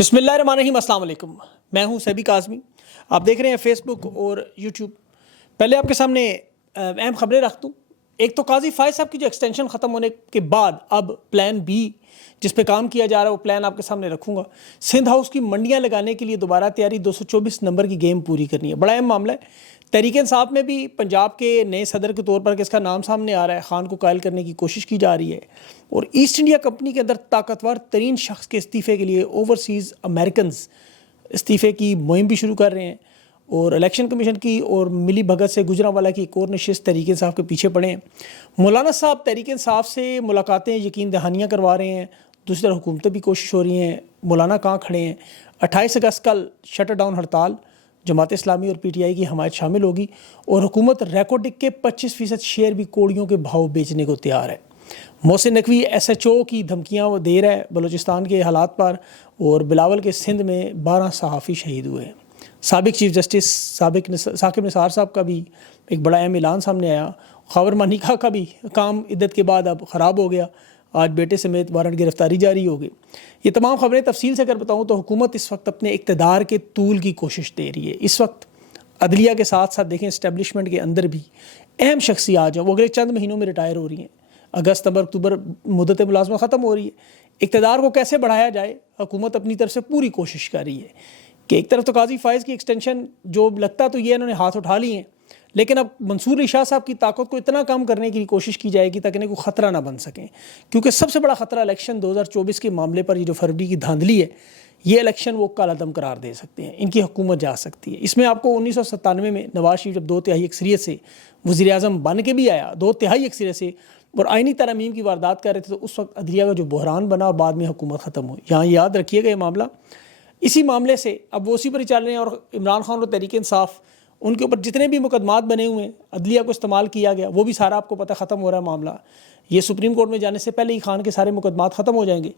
بسم اللہ الرحمن الرحیم، السلام علیکم۔ میں ہوں سیبی کاظمی، آپ دیکھ رہے ہیں فیس بک اور یوٹیوب۔ پہلے آپ کے سامنے اہم خبریں رکھ دوں۔ ایک تو قاضی فائز صاحب کی جو ایکسٹینشن ختم ہونے کے بعد اب پلان بی جس پہ کام کیا جا رہا ہے، وہ پلان آپ کے سامنے رکھوں گا۔ سندھ ہاؤس کی منڈیاں لگانے کے لیے دوبارہ تیاری، 224 نمبر کی گیم پوری کرنی ہے۔ بڑا اہم معاملہ ہے۔ تحریک انصاف میں بھی پنجاب کے نئے صدر کے طور پر کس کا نام سامنے آ رہا ہے، خان کو قائل کرنے کی کوشش کی جا رہی ہے، اور ایسٹ انڈیا کمپنی کے اندر طاقتور ترین شخص کے استعفے کے لیے اوورسیز امریکنز استعفے کی مہم بھی شروع کر رہے ہیں، اور الیکشن کمیشن کی اور ملی بھگت سے گجرانوالہ کی ایک اور نشست تحریک انصاف کے پیچھے پڑے ہیں۔ مولانا صاحب تحریک انصاف سے ملاقاتیں یقین دہانیاں کروا رہے ہیں، دوسری طرف حکومتیں بھی کوشش ہو رہی ہیں۔ مولانا کہاں کھڑے ہیں؟ 28 اگست کل شٹر ڈاؤن ہڑتال، جماعت اسلامی اور پی ٹی آئی کی حمایت شامل ہوگی، اور حکومت ریکارڈک کے 25% شیئر بھی کوڑیوں کے بھاؤ بیچنے کو تیار ہے۔ Mohsin Naqvi S H O کی دھمکیاں وہ دے رہا ہے بلوچستان کے حالات پر، اور بلاول کے سندھ میں 12 صحافی شہید ہوئے ہیں۔ سابق چیف جسٹس ثاقب نثار صاحب کا بھی ایک بڑا اہم اعلان سامنے آیا۔ خاور مانیکا کا بھی کام عدت کے بعد اب خراب ہو گیا، آج بیٹے سمیت وارنٹ گرفتاری جاری ہو گئی۔ یہ تمام خبریں تفصیل سے اگر بتاؤں تو حکومت اس وقت اپنے اقتدار کے طول کی کوشش دے رہی ہے۔ اس وقت عدلیہ کے ساتھ ساتھ دیکھیں اسٹیبلشمنٹ کے اندر بھی اہم شخصیات جو وہ اگلے چند مہینوں میں ریٹائر ہو رہی ہیں، اگست اکتوبر مدت ملازمت ختم ہو رہی ہے۔ اقتدار کو کیسے بڑھایا جائے، حکومت اپنی طرف سے پوری کوشش کر رہی ہے کہ ایک طرف تو قاضی فائز کی ایکسٹینشن جو لگتا تو یہ انہوں نے ہاتھ اٹھا لی ہیں، لیکن اب منصور علی شاہ صاحب کی طاقت کو اتنا کم کرنے کی کوشش کی جائے گی تاکہ انہیں کوئی خطرہ نہ بن سکیں، کیونکہ سب سے بڑا خطرہ الیکشن 2024 کے معاملے پر یہ جو فروری کی دھاندلی ہے، یہ الیکشن وہ کالعدم قرار دے سکتے ہیں، ان کی حکومت جا سکتی ہے۔ اس میں آپ کو 1997 میں نواز شریف جب 2/3 اکثریت سے وزیر اعظم بن کے بھی آیا، 2/3 اکثریت سے، اور آئینی ترامیم کی واردات کر رہے تھے، تو اس وقت عدلیہ کا جو بحران بنا اور بعد میں حکومت ختم ہوئی۔ یہاں یاد رکھیے گا یہ معاملہ، اسی معاملے سے اب وہ اسی پر ہی چل رہے ہیں، اور عمران خان اور تحریک انصاف ان کے اوپر جتنے بھی مقدمات بنے ہوئے ہیں، عدلیہ کو استعمال کیا گیا، وہ بھی سارا آپ کو پتہ ختم ہو رہا ہے معاملہ۔ یہ سپریم کورٹ میں جانے سے پہلے ہی خان کے سارے مقدمات ختم ہو جائیں گے۔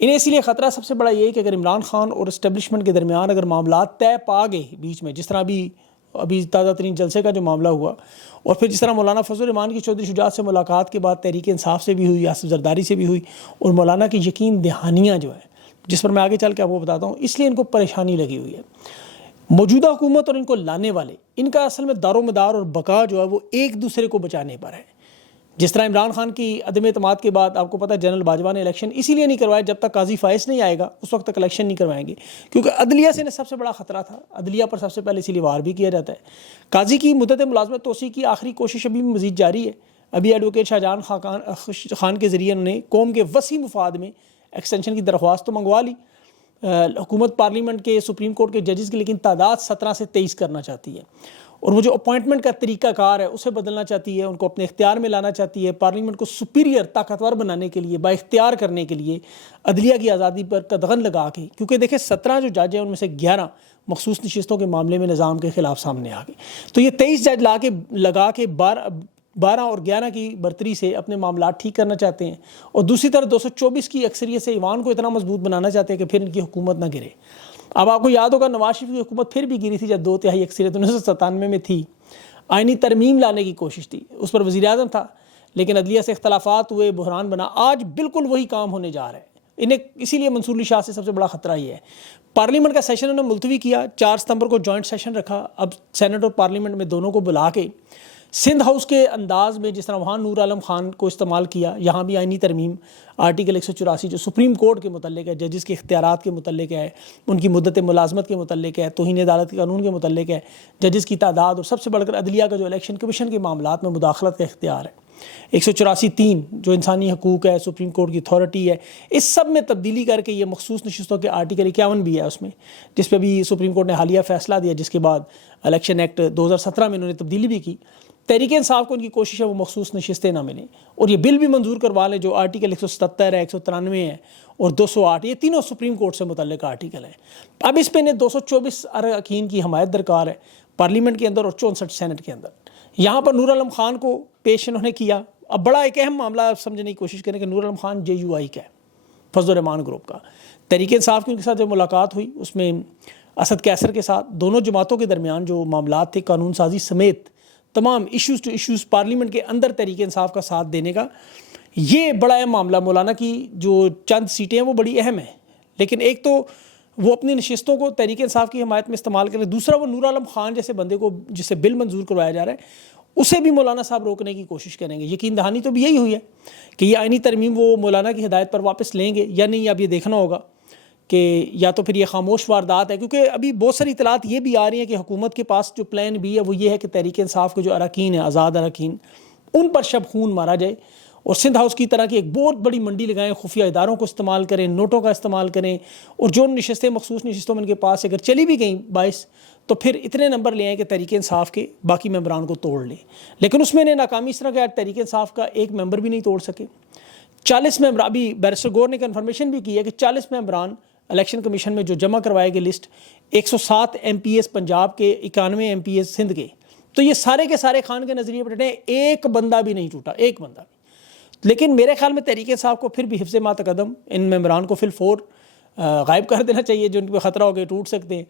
انہیں اس لیے خطرہ سب سے بڑا یہ ہے کہ اگر عمران خان اور اسٹیبلشمنٹ کے درمیان اگر معاملات طے پا گئے بیچ میں، جس طرح ابھی تازہ ترین جلسے کا جو معاملہ ہوا، اور پھر جس طرح مولانا فضل الرحمان کی چودھری شجاعت سے ملاقات کے بعد تحریک انصاف سے بھی ہوئی، آصف زرداری سے بھی ہوئی، اور مولانا کی یقین دہانیاں جو ہے، جس پر میں آگے چل کے آپ کو بتاتا ہوں، اس لیے ان کو پریشانی لگی ہوئی ہے۔ موجودہ حکومت اور ان کو لانے والے، ان کا اصل میں دار و مدار اور بقا جو ہے وہ ایک دوسرے کو بچانے پر ہے۔ جس طرح عمران خان کی عدم اعتماد کے بعد آپ کو پتہ ہے جنرل باجوہ نے الیکشن اسی لیے نہیں کروائے، جب تک قاضی فائز نہیں آئے گا اس وقت تک الیکشن نہیں کروائیں گے، کیونکہ عدلیہ سے انہیں سب سے بڑا خطرہ تھا۔ عدلیہ پر سب سے پہلے اسی لیے وار بھی کیا جاتا ہے۔ قاضی کی مدت ملازمت توسیع کی آخری کوشش ابھی بھی مزید جاری ہے۔ ابھی ایڈوکیٹ شاہجہان خان کے ذریعے انہوں نے قوم کے وسیع مفاد میں ایکسٹینشن کی درخواست تو منگوا لی۔ حکومت پارلیمنٹ کے، سپریم کورٹ کے ججز کی لیکن تعداد 17 سے 23 کرنا چاہتی ہے، اور وہ جو اپوائنٹمنٹ کا طریقہ کار ہے اسے بدلنا چاہتی ہے، ان کو اپنے اختیار میں لانا چاہتی ہے، پارلیمنٹ کو سپیریئر طاقتور بنانے کے لیے، با اختیار کرنے کے لیے، عدلیہ کی آزادی پر قدغن لگا کے، کیونکہ دیکھیں 17 جو جج ہیں ان میں سے 11 مخصوص نشستوں کے معاملے میں نظام کے خلاف سامنے آ گئے، تو یہ 23 جج لگا کے 12 اور 11 کی برتری سے اپنے معاملات ٹھیک کرنا چاہتے ہیں، اور دوسری طرف 224 کی اکثریت سے ایوان کو اتنا مضبوط بنانا چاہتے ہیں کہ پھر ان کی حکومت نہ گرے۔ اب آپ کو یاد ہوگا نواز شریف کی حکومت پھر بھی گری تھی جب 2/3 اکثریت 1997 میں تھی، آئینی ترمیم لانے کی کوشش تھی، اس پر وزیر اعظم تھا، لیکن عدلیہ سے اختلافات ہوئے، بحران بنا۔ آج بالکل وہی کام ہونے جا رہا ہے انہیں، اسی لیے منصور علی شاہ سے سب سے بڑا خطرہ یہ ہے۔ پارلیمنٹ کا سیشن انہوں نے ملتوی کیا، 4 ستمبر کو جوائنٹ سیشن رکھا، اب سینٹ اور پارلیمنٹ میں دونوں کو بلا کے سندھ ہاؤس کے انداز میں جس طرح وہاں نور عالم خان کو استعمال کیا، یہاں بھی آئینی ترمیم آرٹیکل 184 جو سپریم کورٹ کے متعلق ہے، ججز کے اختیارات کے متعلق ہے، ان کی مدت ملازمت کے متعلق ہے، توہین عدالت کے قانون کے متعلق ہے، ججز کی تعداد، اور سب سے بڑھ کر عدلیہ کا جو الیکشن کمیشن کے معاملات میں مداخلت کا اختیار ہے، 184(3) جو انسانی حقوق ہے، سپریم کورٹ کی اتھارٹی ہے، اس سب میں تبدیلی کر کے یہ مخصوص نشستوں کے آرٹیکل 51 بھی ہے اس میں، جس پہ بھی سپریم کورٹ نے حالیہ فیصلہ دیا، جس کے بعد الیکشن ایکٹ 2017 میں انہوں نے تبدیلی بھی کی۔ تحریک انصاف کو ان کی کوشش ہے وہ مخصوص نشستیں نہ ملیں، اور یہ بل بھی منظور کروا لیں جو آرٹیکل 177 ہے، 193 ہے اور 208، یہ تینوں سپریم کورٹ سے متعلق آرٹیکل ہیں۔ اب اس پہ انہیں 224 اراکین کی حمایت درکار ہے پارلیمنٹ کے اندر اور 64 سینٹ کے اندر۔ یہاں پر نور عالم خان کو پیش انہوں نے کیا۔ اب بڑا ایک اہم معاملہ سمجھنے کی کوشش کریں کہ نور عالم خان JUI کا ہے، فضل الرحمان گروپ کا۔ تحریک انصاف کی ان کے ساتھ جو ملاقات ہوئی اس میں اسد کیسر کے ساتھ دونوں جماعتوں کے درمیان جو معاملات تھے، قانون سازی سمیت تمام ایشوز ٹو ایشوز پارلیمنٹ کے اندر تحریک انصاف کا ساتھ دینے کا، یہ بڑا اہم معاملہ۔ مولانا کی جو چند سیٹیں ہیں وہ بڑی اہم ہیں، لیکن ایک تو وہ اپنی نشستوں کو تحریک انصاف کی حمایت میں استعمال کریں. دوسرا وہ نور عالم خان جیسے بندے کو جسے بل منظور کروایا جا رہا ہے اسے بھی مولانا صاحب روکنے کی کوشش کریں گے. یقین دہانی تو بھی یہی ہوئی ہے کہ یہ آئینی ترمیم وہ مولانا کی ہدایت پر واپس لیں گے یا نہیں. اب یہ دیکھنا ہوگا کہ یا تو پھر یہ خاموش واردات ہے, کیونکہ ابھی بہت ساری اطلاعات یہ بھی آ رہی ہیں کہ حکومت کے پاس جو پلان بھی ہے وہ یہ ہے کہ تحریک انصاف کے جو اراکین ہیں, آزاد اراکین, ان پر شب خون مارا جائے اور سندھ ہاؤس کی طرح کی ایک بہت بڑی منڈی لگائیں, خفیہ اداروں کو استعمال کریں, نوٹوں کا استعمال کریں, اور جو نشستیں مخصوص نشستوں میں ان کے پاس اگر چلی بھی گئیں باعث تو پھر اتنے نمبر لے آئیں کہ تحریک انصاف کے باقی ممبران کو توڑ لیں. لیکن اس میں نے ناکامی اس طرح کہ تحریک انصاف کا ایک ممبر بھی نہیں توڑ سکے. 40 ممبران, ابھی بیرسٹر گور نے کنفرمیشن بھی کی ہے کہ 40 ممبران الیکشن کمیشن میں جو جمع کروائے گئے list 107 MPs Punjab کے, 91 ایم پی ایس سندھ کے, تو یہ سارے کے سارے خان کے نظریے پر ڈٹے, ایک بندہ بھی نہیں ٹوٹا, ایک بندہ بھی. لیکن میرے خیال میں تحریک انصاف کو پھر بھی حفظ ما تقدم ان ممبران کو فی الفور غائب کر دینا چاہیے جو ان پہ خطرہ ہو کے ٹوٹ سکتے ہیں,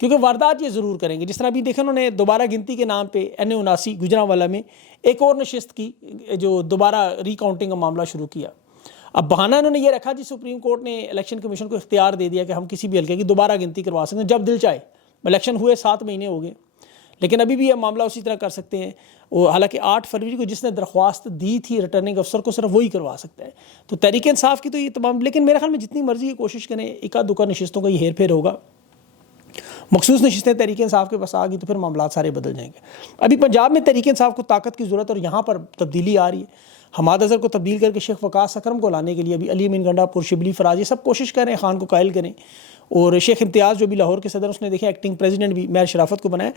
کیونکہ واردات یہ ضرور کریں گے. جس طرح بھی دیکھیں انہوں نے دوبارہ گنتی کے نام پہ N79 گجرانوالہ میں ایک اور نشست کی جو دوبارہ ری کاؤنٹنگ کا معاملہ شروع کیا. اب بہانہ انہوں نے یہ رکھا جی سپریم کورٹ نے الیکشن کمیشن کو اختیار دے دیا کہ ہم کسی بھی حلقے کی دوبارہ گنتی کروا سکتے ہیں جب دل چاہے. الیکشن ہوئے 7 مہینے ہو گئے, لیکن ابھی بھی یہ معاملہ اسی طرح کر سکتے ہیں. وہ حالانکہ 8 فروری کو جس نے درخواست دی تھی ریٹرننگ افسر کو صرف وہی کروا سکتا ہے. تو تحریک انصاف کی تو یہ تمام, لیکن میرے خیال میں جتنی مرضی یہ کوشش کریں اکا دکا نشستوں کا یہ ہیر پھیر ہوگا. مخصوص نشستیں تحریک انصاف کے پاس آ گئی تو پھر معاملات سارے بدل جائیں گے. ابھی پنجاب میں تحریک انصاف کو طاقت کی ضرورت اور یہاں پر تبدیلی آ رہی ہے. حماد اظہر کو تبدیل کر کے شیخ وقاص اکرم کو لانے کے لیے ابھی علی امین گنڈا, پرشبلی فراز, یہ سب کوشش کر رہے ہیں خان کو قائل کریں. اور شیخ امتیاز جو بھی لاہور کے صدر, اس نے دیکھیں ایکٹنگ پریزیڈنٹ بھی مہر شرافت کو بنایا.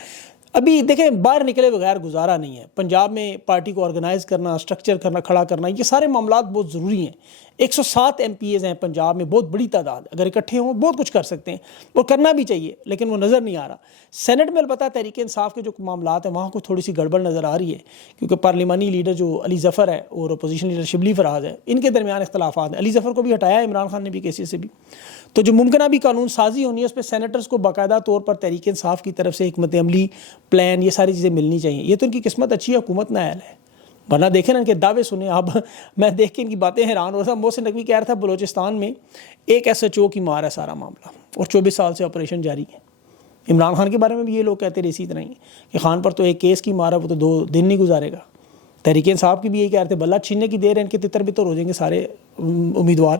ابھی دیکھیں باہر نکلے بغیر گزارا نہیں ہے. پنجاب میں پارٹی کو آرگنائز کرنا, اسٹرکچر کرنا, کھڑا کرنا, یہ سارے معاملات بہت ضروری ہیں. 107 ایم پی ایز ہیں پنجاب میں, بہت بڑی تعداد, اگر اکٹھے ہوں بہت کچھ کر سکتے ہیں اور کرنا بھی چاہیے, لیکن وہ نظر نہیں آ رہا. سینٹ میں البتہ تحریک انصاف کے جو معاملات ہیں وہاں کو تھوڑی سی گڑبڑ نظر آ رہی ہے, کیونکہ پارلیمانی لیڈر جو علی ظفر ہے اور اپوزیشن لیڈر شبلی فراز ہے, ان کے درمیان اختلافات ہیں. علی ظفر کو بھی ہٹایا عمران خان نے بھی کیسی سے بھی. تو جو ممکنہ بھی قانون سازی ہونی ہے اس پہ سینیٹرز کو باقاعدہ طور پر تحریک انصاف کی طرف سے حکمت عملی, پلان, یہ ساری چیزیں ملنی چاہیے. یہ تو ان کی قسمت اچھی ہے, حکومت نائل ہے, ورنہ دیکھیں نا ان کے دعوے سنیں آپ. میں دیکھ کے ان کی باتیں حیران ہو رہا تھا. محسن نقوی کہہ رہا تھا بلوچستان میں ایک SHO کی مار ہے سارا معاملہ, اور 24 سال سے آپریشن جاری ہے. عمران خان کے بارے میں بھی یہ لوگ کہتے رہے اسی طرح ہی کہ خان پر تو ایک کیس کی مار ہے, وہ تو 2 دن نہیں گزارے گا. تحریک انصاف کی بھی یہی کہہ رہے تھے بلہ چھیننے کی دیر ہے, ان کے تتر بتر ہو جائیں گے سارے امیدوار.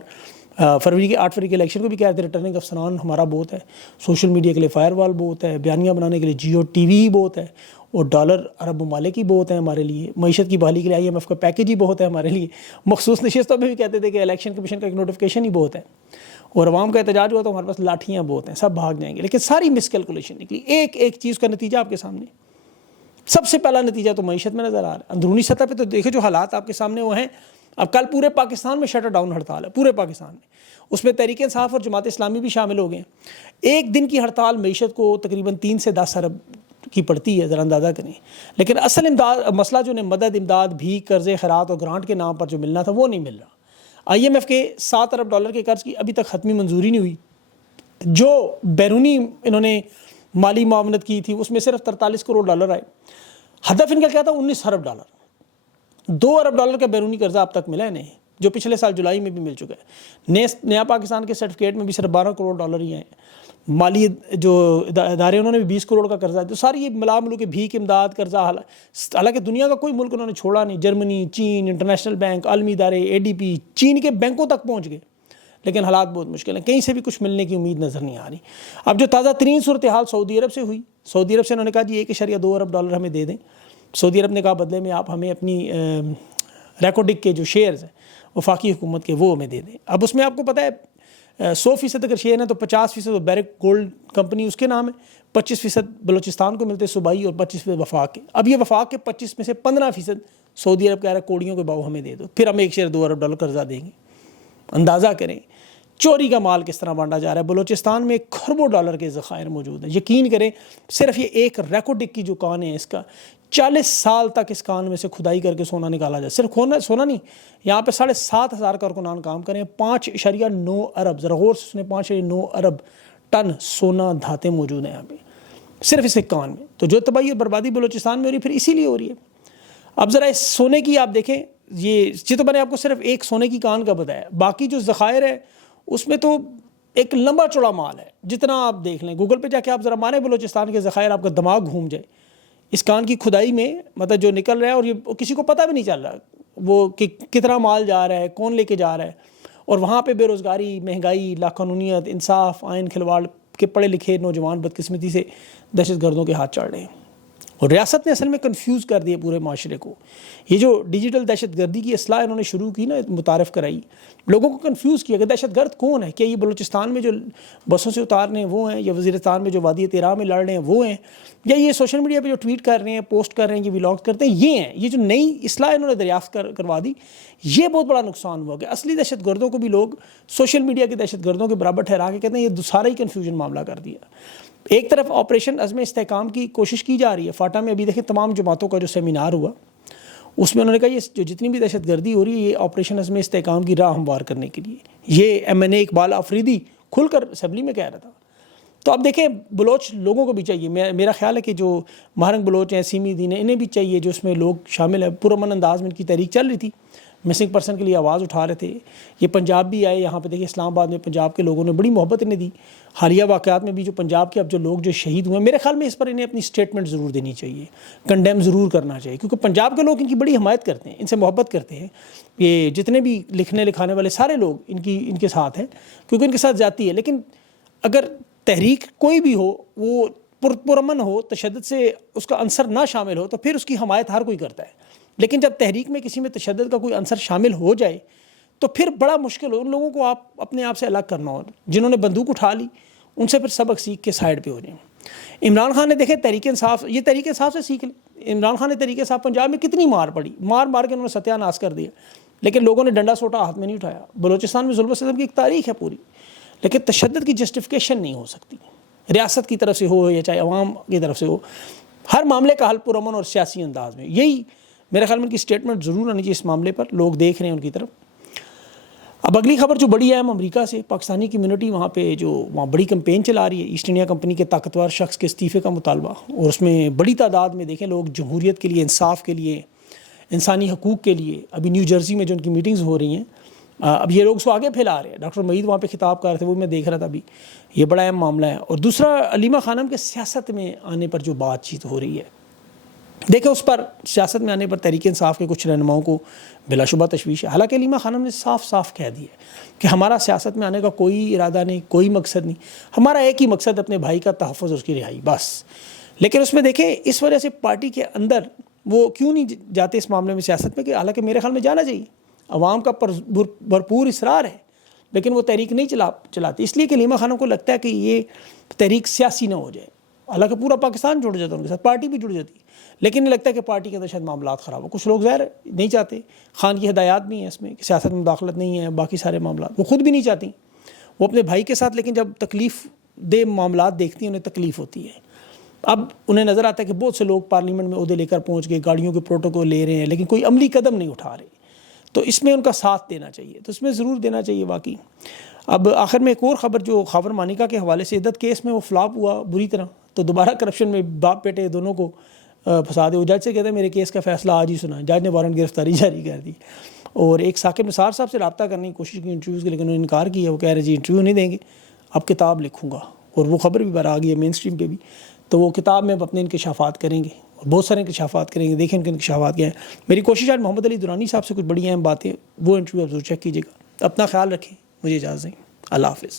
8 فروری کے الیکشن کو بھی کہہ رہے تھے ریٹرننگ افسران ہمارا بہت ہے, سوشل میڈیا کے لیے فائر وال بہت ہے, بیانیاں بنانے کے لیے جیو TV ہی بہت ہے, اور ڈالر عرب ممالک ہی بہت ہے ہمارے لیے, معیشت کی بحالی کے لیے IMF کا پیکیج ہی بہت ہے ہمارے لیے. مخصوص نشستوں میں بھی کہتے تھے کہ الیکشن کمیشن کا ایک نوٹیفیکیشن ہی بہت ہے, اور عوام کا احتجاج ہوا تو ہمارے پاس لاٹھیاں بہت ہیں, سب بھاگ جائیں گے. لیکن ساری مس کیلکولیشن نکلی. ایک ایک چیز کا نتیجہ آپ کے سامنے, سب سے پہلا نتیجہ تو معیشت میں نظر آ رہا ہے. اندرونی سطح پہ تو دیکھیں جو حالات آپ کے سامنے وہ ہیں. اب کل پورے پاکستان میں شٹر ڈاؤن ہڑتال ہے, پورے پاکستان میں. اس میں تحریک انصاف اور جماعت اسلامی بھی شامل ہو گئے ہیں. ایک دن کی ہڑتال معیشت کو تقریباً 3 سے 10 ارب کی پڑتی ہے, ذرا اندازہ کریں. لیکن اصل امداد مسئلہ جو نے مدد, امداد, بھیک, قرضے, خیرات اور گرانٹ کے نام پر جو ملنا تھا وہ نہیں مل رہا. IMF کے 7 ارب ڈالر کے قرض کی ابھی تک حتمی منظوری نہیں ہوئی. جو بیرونی انہوں نے مالی معاونت کی تھی اس میں صرف 43 کروڑ ڈالر آئے. ہدف ان کا کیا تھا؟ 19 ارب ڈالر. 2 ارب ڈالر کا بیرونی قرضہ اب تک ملا ہے نہیں, جو پچھلے سال جولائی میں بھی مل چکا ہے. نیا پاکستان کے سرٹیفکیٹ میں بھی صرف 12 کروڑ ڈالر ہی ہیں. مالی جو ادارے انہوں نے بھی 20 کروڑ کا قرضہ ہے. تو ساری یہ ملا ملو کے بھیک, امداد, قرضہ, حالانکہ دنیا کا کوئی ملک انہوں نے چھوڑا نہیں. جرمنی, چین, انٹرنیشنل بینک, عالمی ادارے, ADP, چین کے بینکوں تک پہنچ گئے. لیکن حالات بہت مشکل ہیں, کہیں سے بھی کچھ ملنے کی امید نظر نہیں آ رہی. اب جو تازہ ترین صورتحال سعودی عرب سے ہوئی, سعودی عرب سے انہوں نے کہا جی 1.2 ارب ڈالر ہمیں دے دیں. سعودی عرب نے کہا بدلے میں آپ ہمیں اپنی ریکوڈک کے جو شیئرز ہیں وفاقی حکومت کے وہ ہمیں دے دیں. اب اس میں آپ کو پتہ ہے 100% اگر شیئر ہیں تو 50% بیرک گولڈ کمپنی اس کے نام ہے, 25% بلوچستان کو ملتے صوبائی, اور 25% وفاق کے. اب یہ وفاق کے 25 میں سے 15% سعودی عرب کہہ رہا ہے کوڑیوں کے باؤ ہمیں دے دو, پھر ہم 1.2 ارب ڈالر قرضہ دیں گے. اندازہ کریں چوری کا مال کس طرح بانٹا جا رہا ہے. بلوچستان میں کھربوں ڈالر کے ذخائر موجود ہیں. یقین کریں صرف یہ ایک ریکوڈک کی جو کان ہے اس کا 40 سال تک اس کان میں سے کھدائی کر کے سونا نکالا جائے. صرف سونا نہیں, یہاں پہ 7,500 کارکنان کام کریں. 5.9 ارب, ذرا غور سے سنیں, 5.9 ارب ٹن سونا دھاتیں موجود ہیں یہاں پہ صرف اس ایک کان میں. تو جو تباہی اور بربادی بلوچستان میں ہو رہی ہے پھر اسی لیے ہو رہی ہے. اب ذرا اس سونے کی آپ دیکھیں, یہ تو میں نے آپ کو صرف ایک سونے کی کان کا بتایا, باقی جو ذخائر ہے اس میں تو ایک لمبا چوڑا مال ہے، جتنا آپ دیکھ لیں گوگل پہ جا کے آپ ذرا مانیں بلوچستان کے ذخائر، آپ کا دماغ گھوم جائے اس کان کی کھدائی میں، مطلب جو نکل رہا ہے، اور یہ کسی کو پتہ بھی نہیں چل رہا وہ کہ کتنا مال جا رہا ہے، کون لے کے جا رہا ہے. اور وہاں پہ بے روزگاری، مہنگائی، لاقانونیت، انصاف، آئین کھلواڑ کے پڑھے لکھے نوجوان بدقسمتی سے دہشت گردوں کے ہاتھ چڑھ رہے ہیں. اور ریاست نے اصل میں کنفیوز کر دیا پورے معاشرے کو. یہ جو ڈیجیٹل دہشت گردی کی اصلاح انہوں نے شروع کی نا، متعارف کرائی، لوگوں کو کنفیوز کیا کہ دہشت گرد کون ہے. کیا یہ بلوچستان میں جو بسوں سے اتارنے ہیں وہ ہیں، یا وزیرستان میں جو وادی تیراہ میں لڑ رہے ہیں وہ ہیں، یا یہ سوشل میڈیا پہ جو ٹویٹ کر رہے ہیں، پوسٹ کر رہے ہیں، یہ ولاگ کرتے ہیں یہ ہیں. یہ جو نئی اصلاح انہوں نے دریافت کروا دی، یہ بہت بڑا نقصان ہوا کہ اصلی دہشت گردوں کو بھی لوگ سوشل میڈیا کے دہشت گردوں کے برابر ٹھہرا کے کہتے ہیں یہ سارا ہی کنفیوژن معاملہ کر دیا. ایک طرف آپریشن عزم استحکام کی کوشش کی جا رہی ہے. فاٹا میں ابھی دیکھیں تمام جماعتوں کا جو سیمینار ہوا، اس میں انہوں نے کہا یہ جو جتنی بھی دہشت گردی ہو رہی ہے، یہ آپریشن عزم استحکام کی راہ ہموار کرنے کے لیے. یہ MNA اقبال آفریدی کھل کر اسمبلی میں کہہ رہا تھا. تو اب دیکھیں بلوچ لوگوں کو بھی چاہیے، میرا خیال ہے کہ جو مہرنگ بلوچ ہیں، سیمی دین ہیں، انہیں بھی چاہیے جو اس میں لوگ شامل ہیں. پرامن انداز میں ان کی تحریک چل رہی تھی، مسنگ پرسن کے لیے آواز اٹھا رہے تھے. یہ پنجاب بھی آئے یہاں پہ، دیکھیں اسلام آباد میں پنجاب کے لوگوں نے بڑی محبت انہیں دی. حالیہ واقعات میں بھی جو پنجاب کے اب جو لوگ جو شہید ہوئے ہیں، میرے خیال میں اس پر انہیں اپنی اسٹیٹمنٹ ضرور دینی چاہیے، کنڈیم ضرور کرنا چاہیے، کیونکہ پنجاب کے لوگ ان کی بڑی حمایت کرتے ہیں، ان سے محبت کرتے ہیں. یہ جتنے بھی لکھنے لکھانے والے سارے لوگ ان کے ساتھ ہیں، کیونکہ ان کے ساتھ زیادتی ہے. لیکن اگر تحریک کوئی بھی ہو، وہ پرامن ہو، تشدد سے اس کا عنصر نہ شامل ہو، تو پھر اس کی حمایت ہر کوئی کرتا ہے. لیکن جب تحریک میں کسی میں تشدد کا کوئی عنصر شامل ہو جائے تو پھر بڑا مشکل ہو. ان لوگوں کو آپ اپنے آپ سے الگ کرنا ہو، جنہوں نے بندوق اٹھا لی ان سے پھر سبق سیکھ کے سائڈ پہ ہو جائیں. عمران خان نے دیکھے تحریک انصاف، یہ تحریک انصاف سے سیکھ لیں. عمران خان نے تحریک انصاف پنجاب میں کتنی مار پڑی، مار کے انہوں نے ستیہ ناش کر دیا، لیکن لوگوں نے ڈنڈا سوٹا ہاتھ میں نہیں اٹھایا. بلوچستان میں ظلم و ستم کی ایک تاریخ ہے پوری، لیکن تشدد کی جسٹیفیکیشن نہیں ہو سکتی، ریاست کی طرف سے ہو یا چاہے عوام کی طرف سے ہو. ہر معاملے کا حل پرامن اور سیاسی انداز میں. یہی میرے خیال میں ان کی اسٹیٹمنٹ ضرور آنی چاہیے اس معاملے پر. لوگ دیکھ رہے ہیں ان کی طرف. اب اگلی خبر جو بڑی اہم امریکہ سے، پاکستانی کمیونٹی وہاں پہ جو وہاں بڑی کمپین چلا رہی ہے، ایسٹ انڈیا کمپنی کے طاقتور شخص کے استعفے کا مطالبہ، اور اس میں بڑی تعداد میں دیکھیں لوگ جمہوریت کے لیے، انصاف کے لیے، انسانی حقوق کے لیے. ابھی نیو جرسی میں جو ان کی میٹنگز ہو رہی ہیں، اب یہ لوگ اس کو آگے پھیلا رہے ہیں. ڈاکٹر معید وہاں پہ خطاب کر رہے تھے، وہ میں دیکھ رہا تھا ابھی. یہ بڑا اہم معاملہ ہے. اور دوسرا علیمہ خانم کے سیاست میں آنے پر جو بات چیت ہو رہی ہے، دیکھیں اس پر سیاست میں آنے پر تحریک انصاف کے کچھ رہنماؤں کو بلا شبہ تشویش ہے. حالانکہ علیمہ خانم نے صاف صاف کہہ دیا کہ ہمارا سیاست میں آنے کا کوئی ارادہ نہیں، کوئی مقصد نہیں. ہمارا ایک ہی مقصد اپنے بھائی کا تحفظ اور اس کی رہائی، بس. لیکن اس میں دیکھیں اس وجہ سے پارٹی کے اندر وہ کیوں نہیں جاتے اس معاملے میں سیاست میں، کہ حالانکہ میرے خیال میں جانا چاہیے. عوام کا بھرپور اصرار ہے، لیکن وہ تحریک نہیں چلاتی، اس لیے کہ علیمہ خانم کو لگتا ہے کہ یہ تحریک سیاسی نہ ہو جائے. حالانکہ پورا پاکستان جڑ جاتا ہے ان کے ساتھ، پارٹی بھی جڑ جاتی ہے، لیکن یہ لگتا ہے کہ پارٹی کے اندر شاید معاملات خراب ہو. کچھ لوگ ظاہر نہیں چاہتے، خان کی ہدایات بھی ہیں اس میں کہ سیاست میں مداخلت نہیں ہے، باقی سارے معاملات وہ خود بھی نہیں چاہتی، وہ اپنے بھائی کے ساتھ. لیکن جب تکلیف دہ معاملات دیکھتی ہیں انہیں تکلیف ہوتی ہے. اب انہیں نظر آتا ہے کہ بہت سے لوگ پارلیمنٹ میں عہدے لے کر پہنچ گئے، گاڑیوں کے پروٹوکول لے رہے ہیں، لیکن کوئی عملی قدم نہیں اٹھا رہے. تو اس میں ان کا ساتھ دینا چاہیے، تو اس میں ضرور دینا چاہیے واقعی. اب آخر میں ایک اور خبر جو خاور مانیکا کے حوالے سے، عدت کیس میں وہ فلاپ ہوا بری طرح، تو دوبارہ کرپشن میں باپ بیٹے دونوں کو پھنسا دے. وہ جج سے کہتے ہیں میرے کیس کا فیصلہ آج ہی سنا. جج نے وارنٹ گرفتاری جاری کر دی. اور ایک ثاقب نثار صاحب سے رابطہ کرنے کی کوشش کی انٹرویوز کے، لیکن انہوں نے انکار کیا. وہ کہہ رہے جی انٹرویو نہیں دیں گے، اب کتاب لکھوں گا. اور وہ خبر بھی آ گئی ہے مین اسٹریم پہ بھی. تو وہ کتاب میں اپنے انکشافات کریں گے، اور بہت سارے انکشافات کریں گے. دیکھیں ان کے انکشافات کیا ہیں. میری کوشش آج محمد علی درانی صاحب سے کچھ بڑی اہم باتیں، وہ انٹرویو آپ ضرور چیک کیجیے گا. اپنا خیال رکھیں، مجھے اجازت دیں. اللہ حافظ.